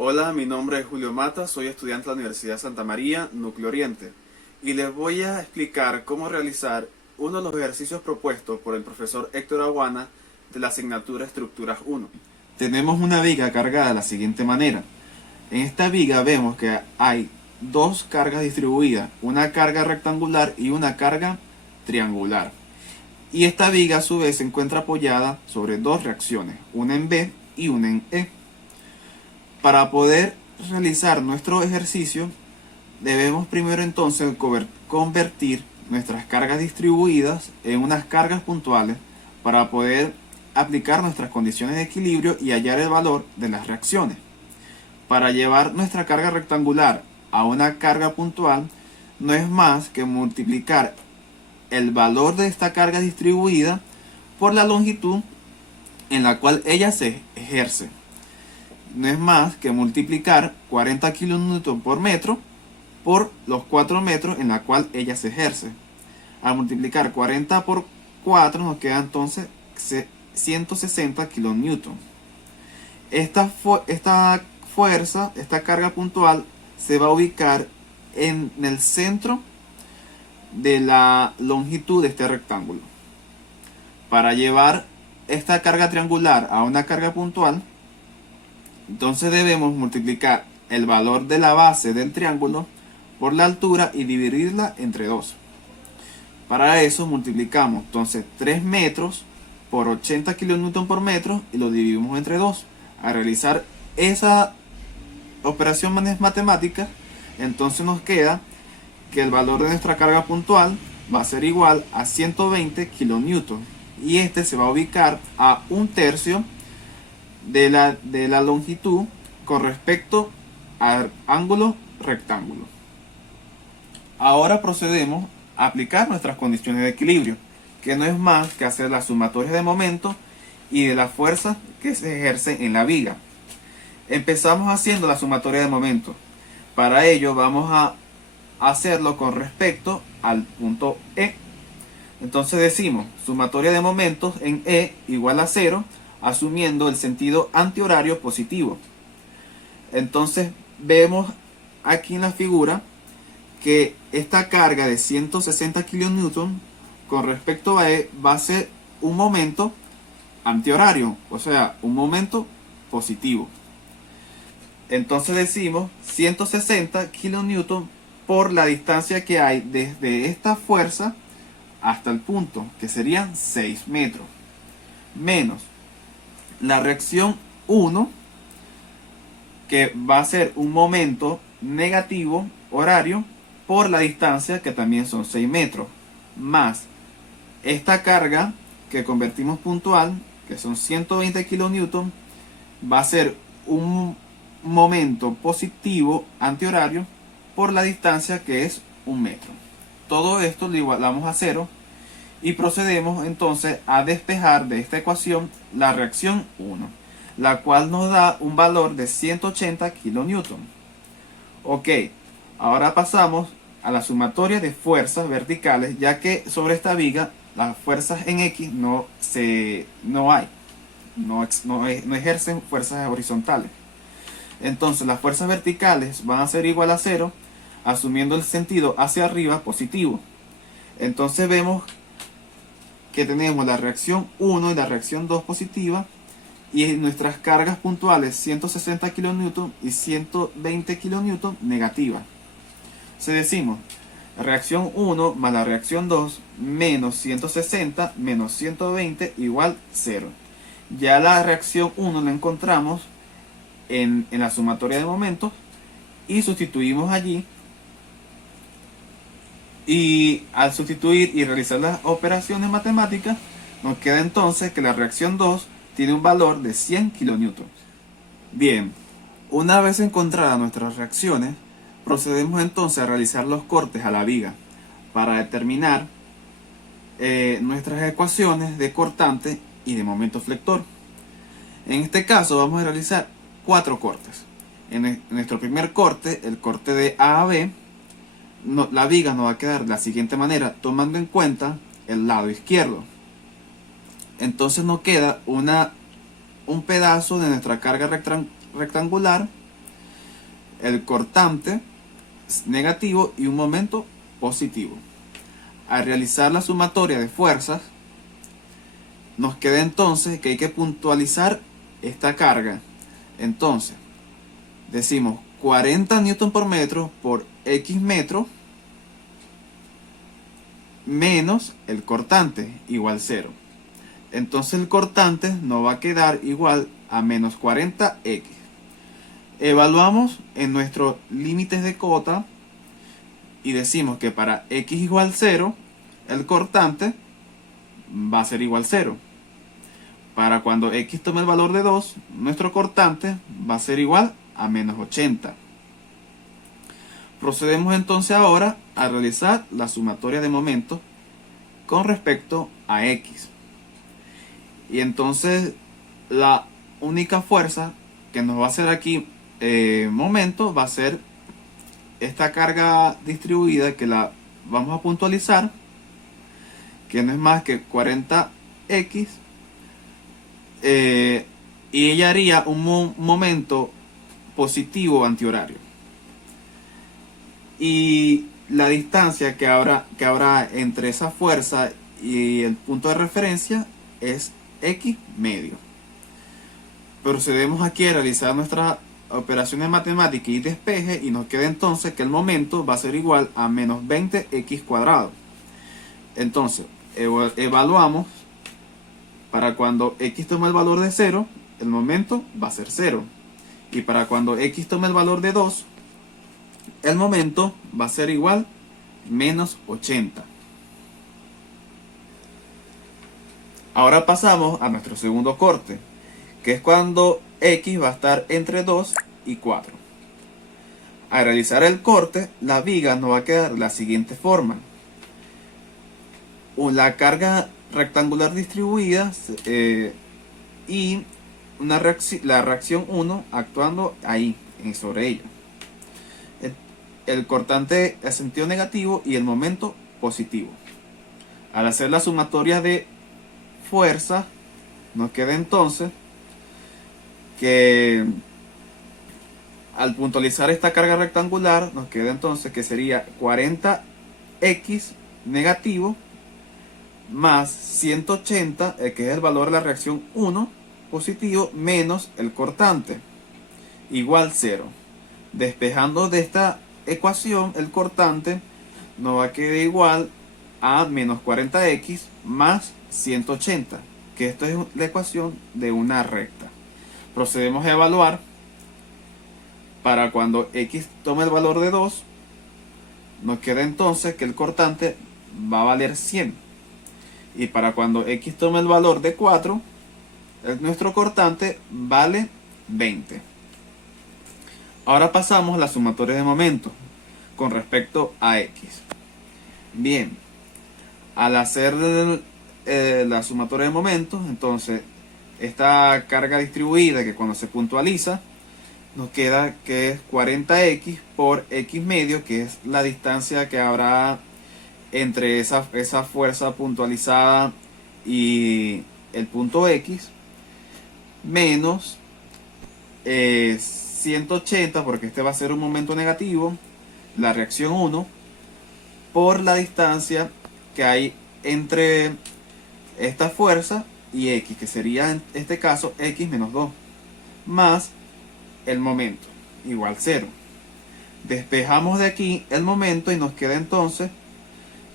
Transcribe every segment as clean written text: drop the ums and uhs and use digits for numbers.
Hola, mi nombre es Julio Mata, soy estudiante de la Universidad Santa María, Núcleo Oriente, y les voy a explicar cómo realizar uno de los ejercicios propuestos por el profesor Héctor Aguana de la asignatura Estructuras 1. Tenemos una viga cargada de la siguiente manera. En esta viga vemos que hay dos cargas distribuidas, una carga rectangular y una carga triangular. Y esta viga a su vez se encuentra apoyada sobre dos reacciones, una en B y una en E. Para poder realizar nuestro ejercicio, debemos primero entonces convertir nuestras cargas distribuidas en unas cargas puntuales para poder aplicar nuestras condiciones de equilibrio y hallar el valor de las reacciones. Para llevar nuestra carga rectangular a una carga puntual, no es más que multiplicar el valor de esta carga distribuida por la longitud en la cual ella se ejerce. No es más que multiplicar 40 kN por metro por los 4 metros en la cual ella se ejerce. Al multiplicar 40 por 4 nos queda entonces 160 kN. Esta fuerza, esta carga puntual, se va a ubicar en el centro de la longitud de este rectángulo. Para llevar esta carga triangular a una carga puntual, entonces debemos multiplicar el valor de la base del triángulo por la altura y dividirla entre 2. Para eso multiplicamos entonces 3 metros por 80 kN por metro y lo dividimos entre 2. Al realizar esa operación matemática, entonces nos queda que el valor de nuestra carga puntual va a ser igual a 120 kN. Y este se va a ubicar a 1/3 de la longitud con respecto al ángulo rectángulo. Ahora procedemos a aplicar nuestras condiciones de equilibrio, que no es más que hacer la sumatoria de momentos y de las fuerzas que se ejercen en la viga. Empezamos haciendo la sumatoria de momentos. Para ello vamos a hacerlo con respecto al punto E. Entonces decimos sumatoria de momentos en E igual a 0, asumiendo el sentido antihorario positivo. Entonces vemos aquí en la figura que esta carga de 160 kN con respecto a E va a ser un momento antihorario, o sea, un momento positivo. Entonces decimos 160 kN por la distancia que hay desde esta fuerza hasta el punto, que serían 6 metros, menos la reacción 1, que va a ser un momento negativo horario por la distancia, que también son 6 metros, más esta carga que convertimos puntual, que son 120 kN, va a ser un momento positivo antihorario por la distancia, que es 1 metro. Todo esto lo igualamos a 0 y procedemos entonces a despejar de esta ecuación la reacción 1, la cual nos da un valor de 180 kN. Ok, ahora pasamos a la sumatoria de fuerzas verticales, ya que sobre esta viga las fuerzas en X no ejercen fuerzas horizontales. Entonces las fuerzas verticales van a ser igual a 0, asumiendo el sentido hacia arriba positivo. Entonces vemos que tenemos la reacción 1 y la reacción 2 positiva, y nuestras cargas puntuales 160 kN y 120 kN negativas. Se decimos reacción 1 más la reacción 2 menos 160 menos 120 igual 0. Ya la reacción 1 la encontramos en la sumatoria de momentos y sustituimos allí. Y al sustituir y realizar las operaciones matemáticas, nos queda entonces que la reacción 2 tiene un valor de 100 kN. Bien, una vez encontradas nuestras reacciones, procedemos entonces a realizar los cortes a la viga para determinar nuestras ecuaciones de cortante y de momento flector. En este caso vamos a realizar 4 cortes. En nuestro primer corte, el corte de A a B, la viga nos va a quedar de la siguiente manera, tomando en cuenta el lado izquierdo. Entonces nos queda un pedazo de nuestra carga rectangular el cortante negativo y un momento positivo. Al realizar la sumatoria de fuerzas, nos queda entonces que hay que puntualizar esta carga. Entonces, decimos 40 Newton por metro por X metro menos el cortante igual 0. Entonces el cortante nos va a quedar igual a menos 40X. Evaluamos en nuestros límites de cota y decimos que para X igual 0, el cortante va a ser igual 0. Para cuando X tome el valor de 2, nuestro cortante va a ser igual a menos 80. Procedemos entonces ahora a realizar la sumatoria de momentos con respecto a X. Y entonces la única fuerza que nos va a hacer aquí momento va a ser esta carga distribuida, que la vamos a puntualizar, que no es más que 40X, y ella haría un momento positivo antihorario. Y la distancia que habrá entre esa fuerza y el punto de referencia es X medio. Procedemos aquí a realizar nuestras operaciones matemáticas y despeje, y nos queda entonces que el momento va a ser igual a menos 20X cuadrado. Entonces evaluamos. Para cuando X tome el valor de 0, el momento va a ser 0. Y para cuando X tome el valor de 2, el momento va a ser igual menos 80. Ahora pasamos a nuestro segundo corte, que es cuando X va a estar entre 2 y 4. Al realizar el corte, la viga nos va a quedar de la siguiente forma. La carga rectangular distribuida y la reacción 1 actuando ahí, sobre ella. El cortante en sentido negativo y el momento positivo. Al hacer la sumatoria de fuerza, nos queda entonces que al puntualizar esta carga rectangular, nos queda entonces que sería 40X negativo más 180, que es el valor de la reacción 1 positivo, menos el cortante igual 0. Despejando de esta ecuación, el cortante nos va a quedar igual a menos 40X más 180, que esto es la ecuación de una recta. Procedemos a evaluar. Para cuando X tome el valor de 2, nos queda entonces que el cortante va a valer 100. Y para cuando X tome el valor de 4, nuestro cortante vale 20. Ahora pasamos a la sumatoria de momentos con respecto a X. Bien, al hacer la sumatoria de momentos, entonces esta carga distribuida, que cuando se puntualiza, nos queda que es 40X por X medio, que es la distancia que habrá entre esa fuerza puntualizada y el punto X, menos 180, porque este va a ser un momento negativo, la reacción 1, por la distancia que hay entre esta fuerza y X, que sería en este caso X menos 2, más el momento, igual 0. Despejamos de aquí el momento y nos queda entonces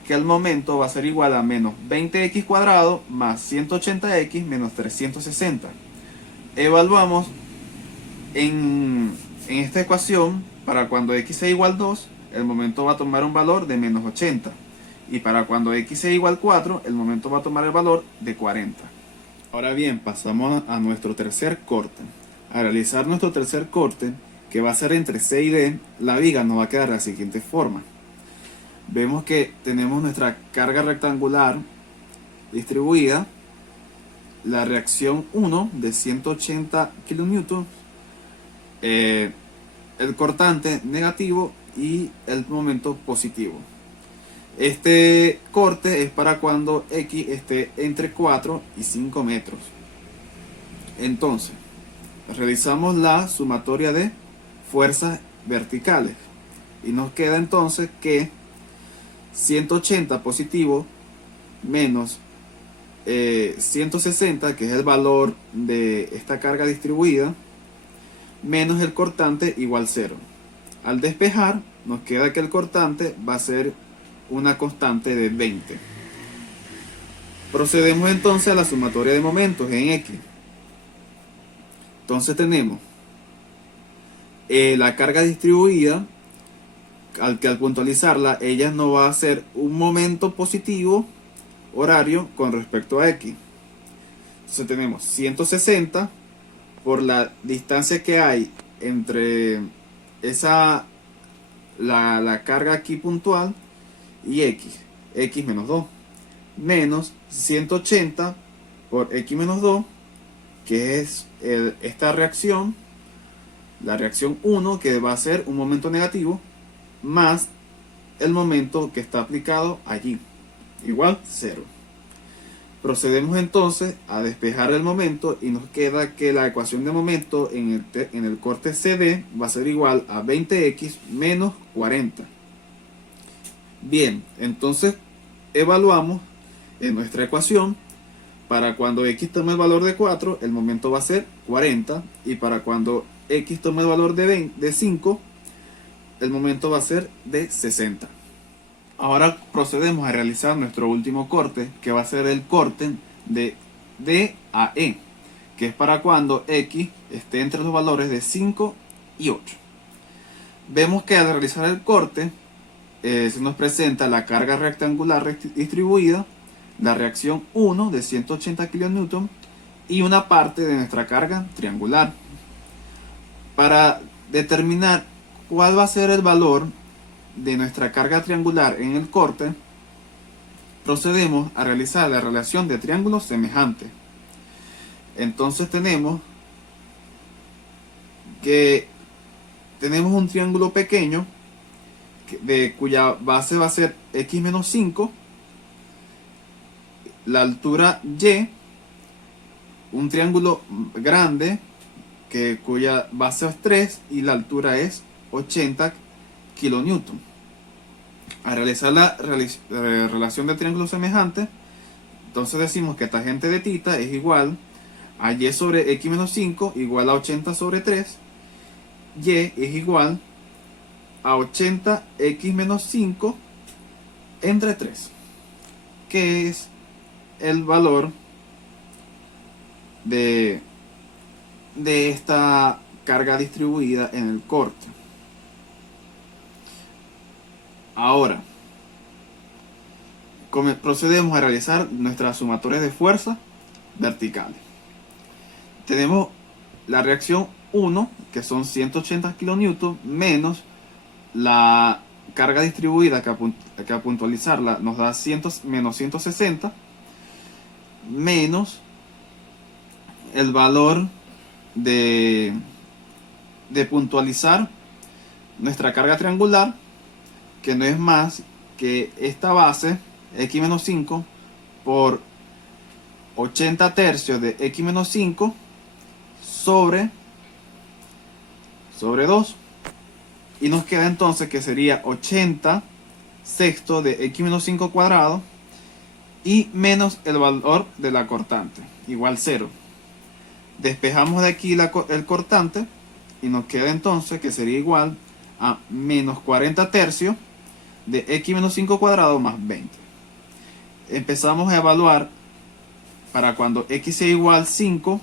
que el momento va a ser igual a menos 20X cuadrado más 180X menos 360. Evaluamos en esta ecuación. Para cuando X sea igual 2, el momento va a tomar un valor de menos 80. Y para cuando X sea igual 4, el momento va a tomar el valor de 40. Ahora bien, pasamos a nuestro tercer corte. Al realizar nuestro tercer corte, que va a ser entre C y D, la viga nos va a quedar de la siguiente forma. Vemos que tenemos nuestra carga rectangular distribuida, la reacción 1 de 180 kN, el cortante negativo y el momento positivo. Este corte es para cuando X esté entre 4 y 5 metros. Entonces, realizamos la sumatoria de fuerzas verticales. Y nos queda entonces que 180 positivo menos 160, que es el valor de esta carga distribuida, menos el cortante igual 0. Al despejar, nos queda que el cortante va a ser una constante de 20. Procedemos entonces a la sumatoria de momentos en X. Entonces tenemos la carga distribuida, al puntualizarla, ella no va a ser un momento positivo horario con respecto a X. Entonces tenemos 160 por la distancia que hay entre la carga aquí puntual y X menos 2, menos 180 por X menos 2, que es esta reacción, la reacción 1, que va a ser un momento negativo, más el momento que está aplicado allí, igual 0. Procedemos entonces a despejar el momento y nos queda que la ecuación de momento en el corte CD va a ser igual a 20x menos 40. Bien, entonces evaluamos en nuestra ecuación. Para cuando x tome el valor de 4, el momento va a ser 40. Y para cuando x tome el valor de 5, el momento va a ser de 60. Ahora procedemos a realizar nuestro último corte, que va a ser el corte de D a E, que es para cuando X esté entre los valores de 5 y 8. Vemos que al realizar el corte se nos presenta la carga rectangular distribuida, la reacción 1 de 180 kN y una parte de nuestra carga triangular. Para determinar cuál va a ser el valor de nuestra carga triangular en el corte, procedemos a realizar la relación de triángulos semejantes. Entonces tenemos que tenemos un triángulo pequeño de cuya base va a ser x menos 5, la altura y, un triángulo grande cuya base es 3 y la altura es 80 kilonewton. Al realizar la relación de triángulos semejantes, entonces decimos que tangente de θ es igual a y sobre x menos 5 igual a 80 sobre 3, y es igual a 80x menos 5 entre 3, que es el valor de esta carga distribuida en el corte. Ahora procedemos a realizar nuestras sumatorias de fuerza verticales. Tenemos la reacción 1, que son 180 kN, menos la carga distribuida, que a puntualizarla nos da menos 160, menos el valor de puntualizar nuestra carga triangular, que no es más que esta base, x menos 5, por 80 tercios de x menos 5 sobre 2. Y nos queda entonces que sería 80 sextos de x menos 5 cuadrado y menos el valor de la cortante, igual 0. Despejamos de aquí el cortante y nos queda entonces que sería igual a menos 40 tercios de x menos 5 cuadrado más 20. Empezamos a evaluar para cuando x sea igual a 5,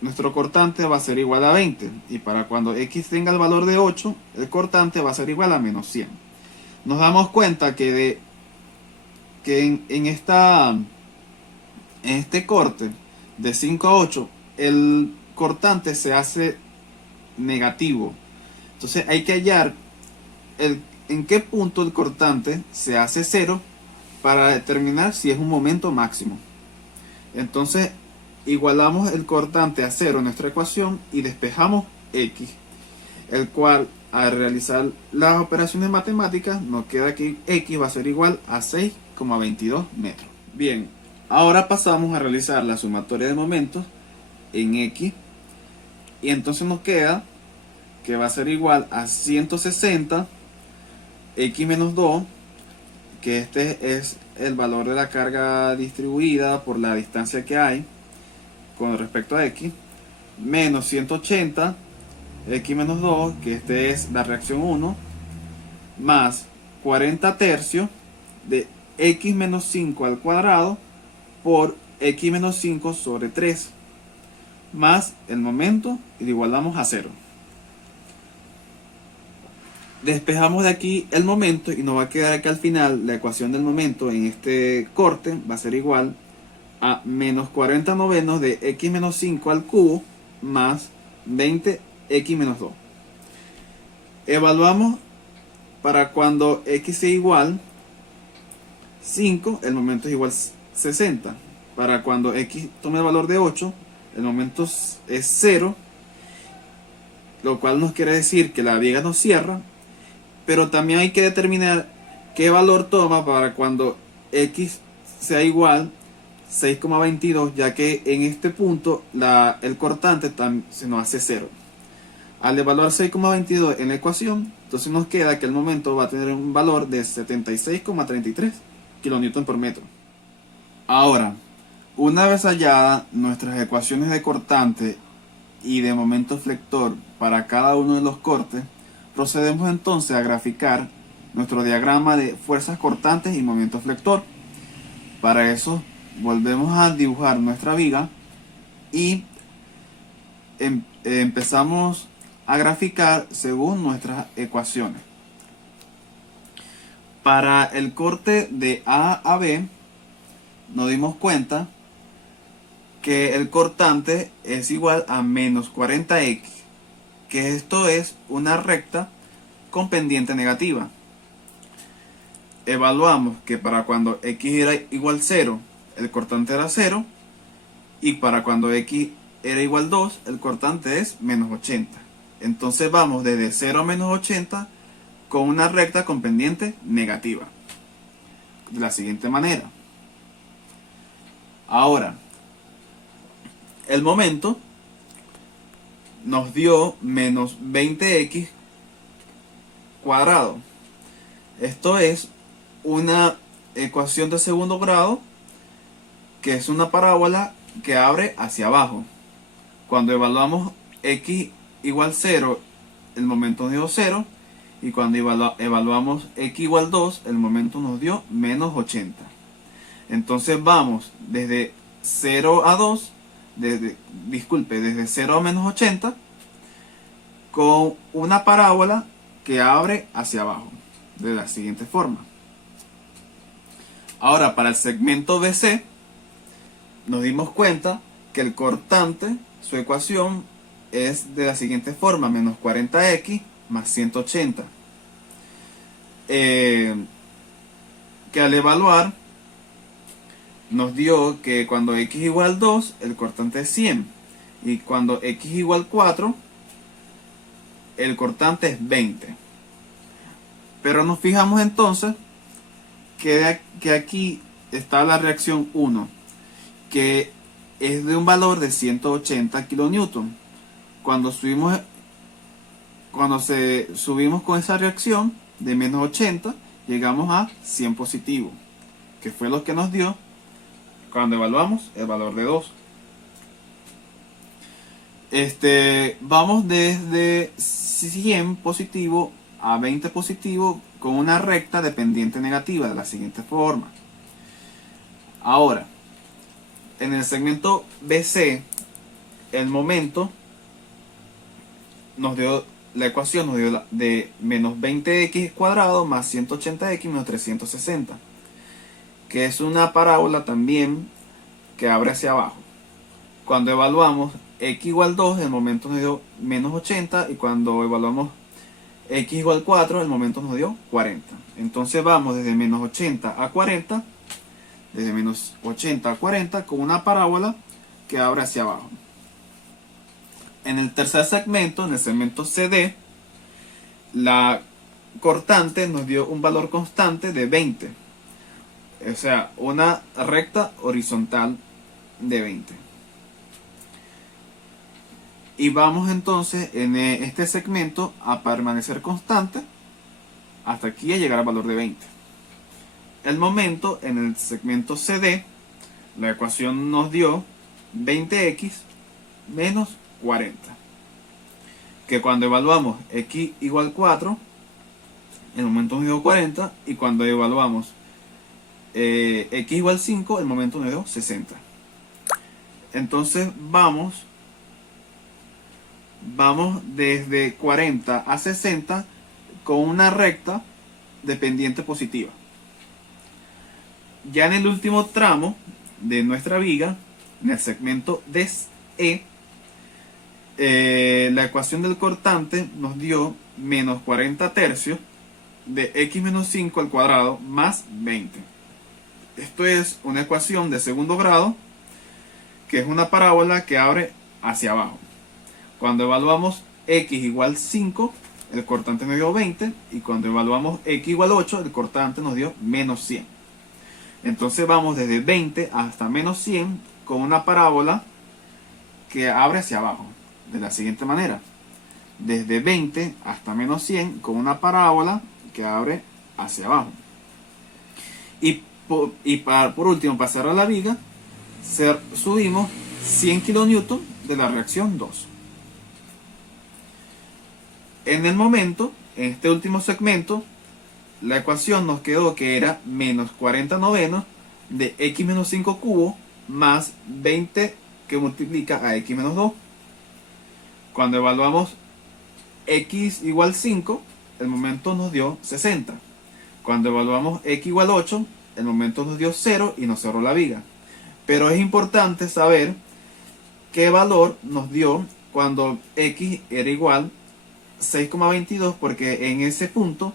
nuestro cortante va a ser igual a 20. Y para cuando x tenga el valor de 8, el cortante va a ser igual a menos 100. Nos damos cuenta que en este corte de 5 a 8, el cortante se hace negativo. Entonces hay que hallar en qué punto el cortante se hace 0 para determinar si es un momento máximo. Entonces igualamos el cortante a 0 en nuestra ecuación y despejamos x, el cual al realizar las operaciones matemáticas nos queda que x va a ser igual a 6,22 metros. Bien, ahora pasamos a realizar la sumatoria de momentos en x y entonces nos queda que va a ser igual a 160 x menos 2, que este es el valor de la carga distribuida por la distancia que hay con respecto a x, menos 180 x menos 2, que este es la reacción 1, más 40 tercios de x menos 5 al cuadrado por x menos 5 sobre 3, más el momento, y lo igualamos a 0. Despejamos de aquí el momento y nos va a quedar aquí al final la ecuación del momento en este corte va a ser igual a menos 40 novenos de x menos 5 al cubo más 20 x menos 2. Evaluamos para cuando x sea igual 5, el momento es igual 60. Para cuando x tome el valor de 8, el momento es 0, lo cual nos quiere decir que la viga no cierra. Pero también hay que determinar qué valor toma para cuando x sea igual 6,22, ya que en este punto el cortante se nos hace 0. Al evaluar 6,22 en la ecuación, entonces nos queda que el momento va a tener un valor de 76,33 kN por metro. Ahora, una vez halladas nuestras ecuaciones de cortante y de momento flector para cada uno de los cortes, procedemos entonces a graficar nuestro diagrama de fuerzas cortantes y momento flector. Para eso volvemos a dibujar nuestra viga y empezamos a graficar según nuestras ecuaciones. Para el corte de A a B nos dimos cuenta que el cortante es igual a menos 40x, que esto es una recta con pendiente negativa. Evaluamos que para cuando x era igual 0, el cortante era 0, y para cuando x era igual 2, el cortante es menos 80. Entonces vamos desde 0 a menos 80 con una recta con pendiente negativa, de la siguiente manera. Ahora, el momento nos dio menos 20x cuadrado. Esto es una ecuación de segundo grado, que es una parábola que abre hacia abajo. Cuando evaluamos x igual 0, el momento nos dio 0, y cuando evaluamos x igual 2, el momento nos dio menos 80. Entonces vamos desde 0 a 2, desde 0 a menos 80, con una parábola que abre hacia abajo, de la siguiente forma. Ahora, para el segmento BC, nos dimos cuenta que el cortante, su ecuación es de la siguiente forma: menos 40x más 180. Que al evaluar nos dio que cuando x igual 2, el cortante es 100, y cuando x igual 4, el cortante es 20. Pero nos fijamos entonces que aquí está la reacción 1, que es de un valor de 180 kN. Cuando subimos con esa reacción de menos 80, llegamos a 100 positivo, que fue lo que nos dio cuando evaluamos el valor de 2. Vamos desde 100 positivo a 20 positivo con una recta de pendiente negativa de la siguiente forma. Ahora, en el segmento BC, el momento nos dio, la ecuación nos dio de menos 20x cuadrado más 180x menos 360, que es una parábola también que abre hacia abajo. Cuando evaluamos x igual 2, el momento nos dio menos 80, y cuando evaluamos x igual 4, el momento nos dio 40. Entonces vamos desde menos 80 a 40, desde menos 80 a 40 con una parábola que abre hacia abajo. En el tercer segmento, en el segmento CD, la cortante nos dio un valor constante de 20, o sea, una recta horizontal de 20. Y vamos entonces en este segmento a permanecer constante hasta aquí a llegar al valor de 20. El momento en el segmento CD, la ecuación nos dio 20x menos 40. Que cuando evaluamos x igual 4, el momento nos dio 40. Y cuando evaluamos x igual 5, el momento nos dio 60. Entonces vamos desde 40 a 60 con una recta de pendiente positiva. Ya en el último tramo de nuestra viga, en el segmento DE, la ecuación del cortante nos dio menos 40 tercios de x menos 5 al cuadrado más 20. Esto es una ecuación de segundo grado, que es una parábola que abre hacia abajo. Cuando evaluamos x igual 5, el cortante nos dio 20, y cuando evaluamos x igual 8, el cortante nos dio menos 100. Entonces vamos desde 20 hasta menos 100 con una parábola que abre hacia abajo, de la siguiente manera. Desde 20 hasta menos 100 con una parábola que abre hacia abajo. Y por último, para cerrar la viga, subimos 100 kN de la reacción 2. En el momento, en este último segmento, la ecuación nos quedó que era menos 40 novenos de x menos 5 cubo más 20 que multiplica a x menos 2. Cuando evaluamos x igual 5, el momento nos dio 60. Cuando evaluamos x igual 8, el momento nos dio 0 y nos cerró la viga. Pero es importante saber qué valor nos dio cuando x era igual 6,22, porque en ese punto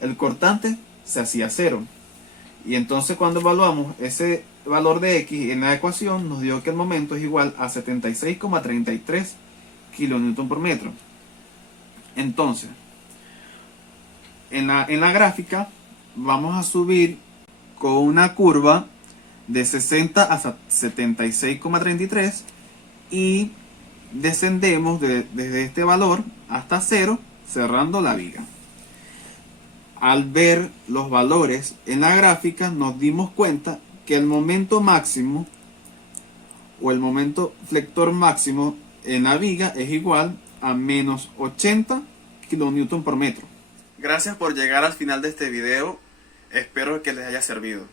el cortante se hacía 0. Y entonces cuando evaluamos ese valor de x en la ecuación, nos dio que el momento es igual a 76,33 kN por metro. Entonces, en la gráfica vamos a subir con una curva de 60 hasta 76,33 y descendemos desde este valor hasta 0, cerrando la viga. Al ver los valores en la gráfica, nos dimos cuenta que el momento máximo o el momento flector máximo en la viga es igual a menos 80 kN por metro. Gracias por llegar al final de este video. Espero que les haya servido.